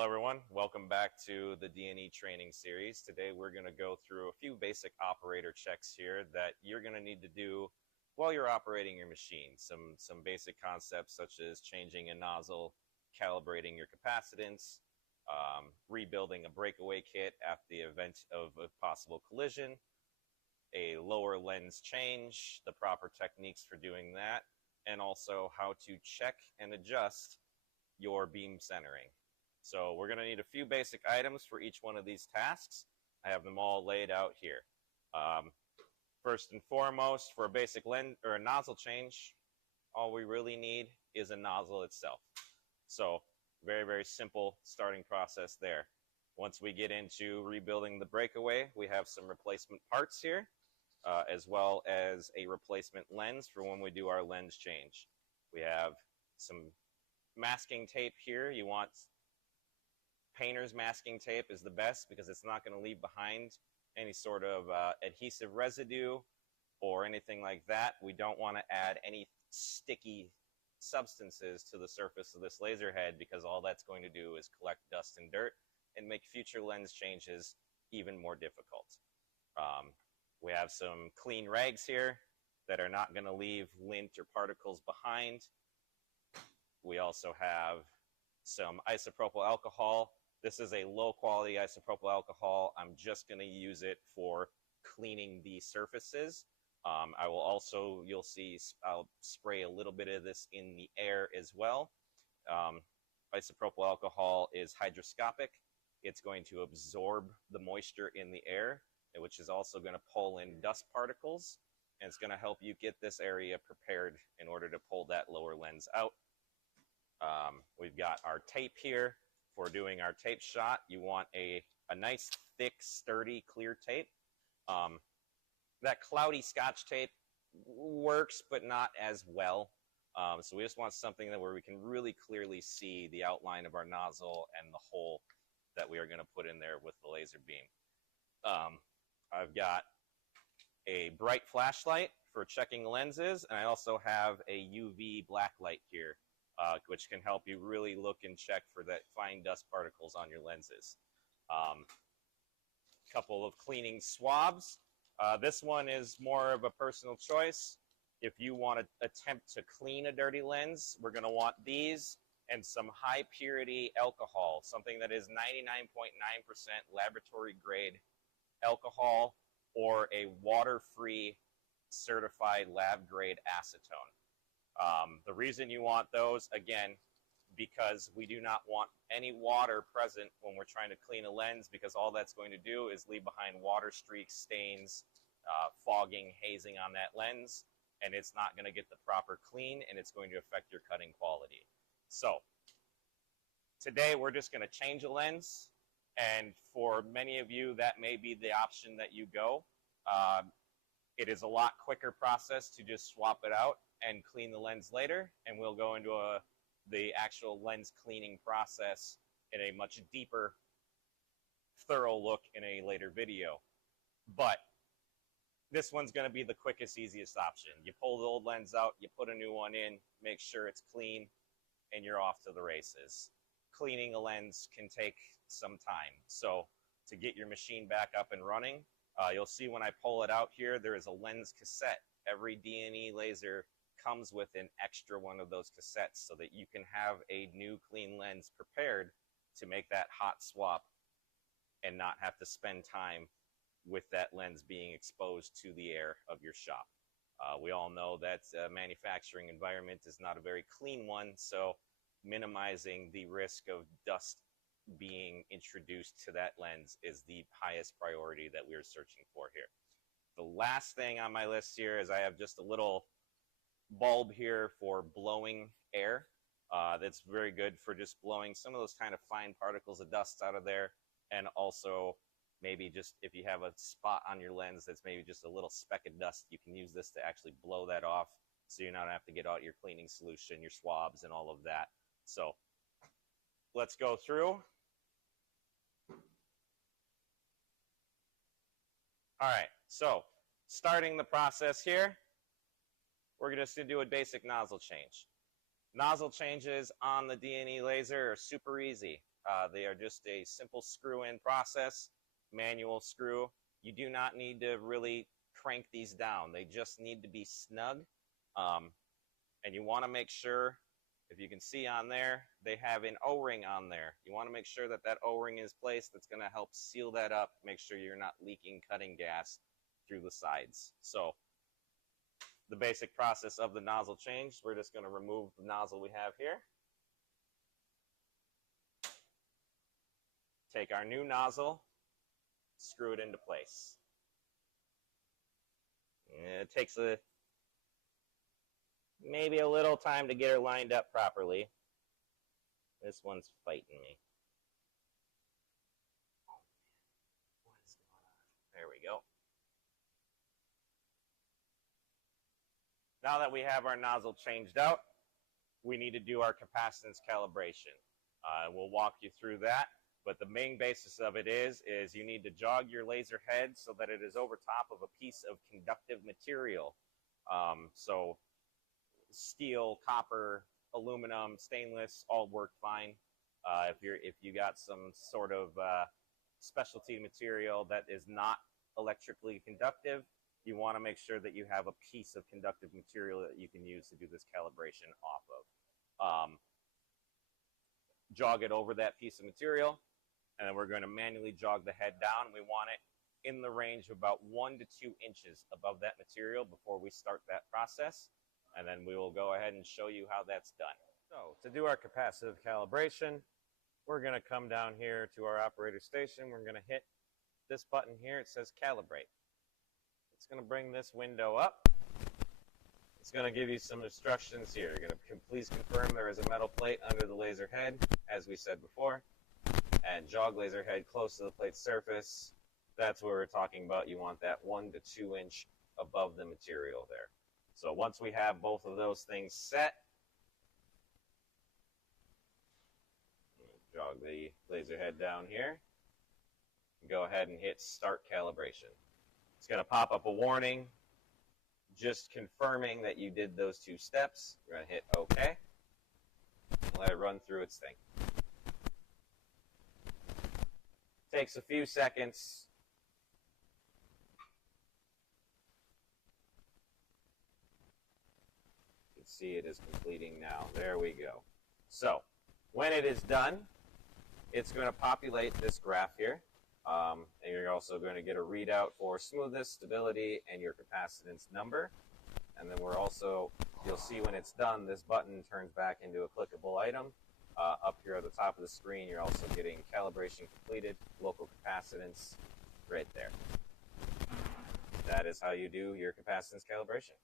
Hello everyone, welcome back to the DNE training series. Today we're going to go through a few basic operator checks here that you're going to need to do while you're operating your machine. Some basic concepts such as changing a nozzle, calibrating your capacitance, rebuilding a breakaway kit at the event of a possible collision, a lower lens change, the proper techniques for doing that, and also how to check and adjust your beam centering. So we're going to need a few basic items for each one of these tasks. I have them all laid out here. First and foremost, for a basic lens or a nozzle change, all we really need is a nozzle itself. So very, very simple starting process there. Once we get into rebuilding the breakaway, we have some replacement parts here, as well as a replacement lens for when we do our lens change. We have some masking tape here. You want painter's masking tape is the best because it's not going to leave behind any sort of adhesive residue or anything like that. We don't want to add any sticky substances to the surface of this laser head because all that's going to do is collect dust and dirt and make future lens changes even more difficult. We have some clean rags here that are not going to leave lint or particles behind. We also have some isopropyl alcohol. This is a low quality isopropyl alcohol. I'm just going to use it for cleaning the surfaces. I will also, you'll see, I'll spray a little bit of this in the air as well. Isopropyl alcohol is hygroscopic. It's going to absorb the moisture in the air, which is also going to pull in dust particles. And it's going to help you get this area prepared in order to pull that lower lens out. We've got our tape here. For doing our tape shot, you want a nice, thick, sturdy, clear tape. That cloudy Scotch tape works, but not as well. So we just want something where we can really clearly see the outline of our nozzle and the hole that we are going to put in there with the laser beam. I've got a bright flashlight for checking lenses, and I also have a UV black light here, which can help you really look and check for that fine dust particles on your lenses. Couple of cleaning swabs. This one is more of a personal choice. If you want to attempt to clean a dirty lens, we're going to want these and some high purity alcohol, something that is 99.9% laboratory grade alcohol or a water-free certified lab grade acetone. The reason you want those, again, because we do not want any water present when we're trying to clean a lens, because all that's going to do is leave behind water streaks, stains, fogging, hazing on that lens, and it's not going to get the proper clean, and it's going to affect your cutting quality. So today we're just going to change a lens, and for many of you that may be the option that you go. It is a lot quicker process to just swap it out and clean the lens later, and we'll go into the actual lens cleaning process in a much deeper, thorough look in a later video. But this one's going to be the quickest, easiest option. You pull the old lens out, you put a new one in, make sure it's clean, and you're off to the races. Cleaning a lens can take some time. So to get your machine back up and running, you'll see when I pull it out here, there is a lens cassette. Every DNE laser comes with an extra one of those cassettes so that you can have a new clean lens prepared to make that hot swap and not have to spend time with that lens being exposed to the air of your shop. We all know that manufacturing environment is not a very clean one, so minimizing the risk of dust being introduced to that lens is the highest priority that we're searching for here. The last thing on my list here is I have just a little bulb here for blowing air. That's very good for just blowing some of those kind of fine particles of dust out of there, and also maybe just if you have a spot on your lens that's maybe just a little speck of dust, you can use this to actually blow that off so you don't have to get out your cleaning solution, your swabs, and all of that. So let's go through. All right, so starting the process here, we're just going to do a basic nozzle change. Nozzle changes on the DNE laser are super easy. They are just a simple screw-in process, manual screw. You do not need to really crank these down. They just need to be snug. And you want to make sure, if you can see on there, they have an O-ring on there. You want to make sure that that O-ring is placed. That's going to help seal that up, make sure you're not leaking cutting gas through the sides. So the basic process of the nozzle change, we're just going to remove the nozzle we have here. Take our new nozzle, screw it into place. It takes maybe a little time to get her lined up properly. This one's fighting me. Oh, man. What is going on? There we go. Now that we have our nozzle changed out, we need to do our capacitance calibration. We'll walk you through that, but the main basis of it is you need to jog your laser head so that it is over top of a piece of conductive material. So steel, copper, aluminum, stainless, all work fine. If you got some sort of specialty material that is not electrically conductive, you want to make sure that you have a piece of conductive material that you can use to do this calibration off of. Jog it over that piece of material, and then we're going to manually jog the head down. We want it in the range of about 1 to 2 inches above that material before we start that process, and then we will go ahead and show you how that's done. So to do our capacitive calibration, we're going to come down here to our operator station. We're going to hit this button here. It says calibrate. It's going to bring this window up. It's going to give you some instructions here. You're going to please confirm there is a metal plate under the laser head, as we said before, and jog laser head close to the plate surface. That's what we're talking about. You want that 1 to 2 inch above the material there. So once we have both of those things set, jog the laser head down here, go ahead and hit start calibration. It's going to pop up a warning just confirming that you did those 2 steps. You're going to hit OK. Let it run through its thing. Takes a few seconds. You can see it is completing now. There we go. So when it is done, it's going to populate this graph here. And you're also going to get a readout for smoothness, stability, and your capacitance number. And then you'll see when it's done, this button turns back into a clickable item. Up here at the top of the screen, you're also getting calibration completed, local capacitance right there. That is how you do your capacitance calibration.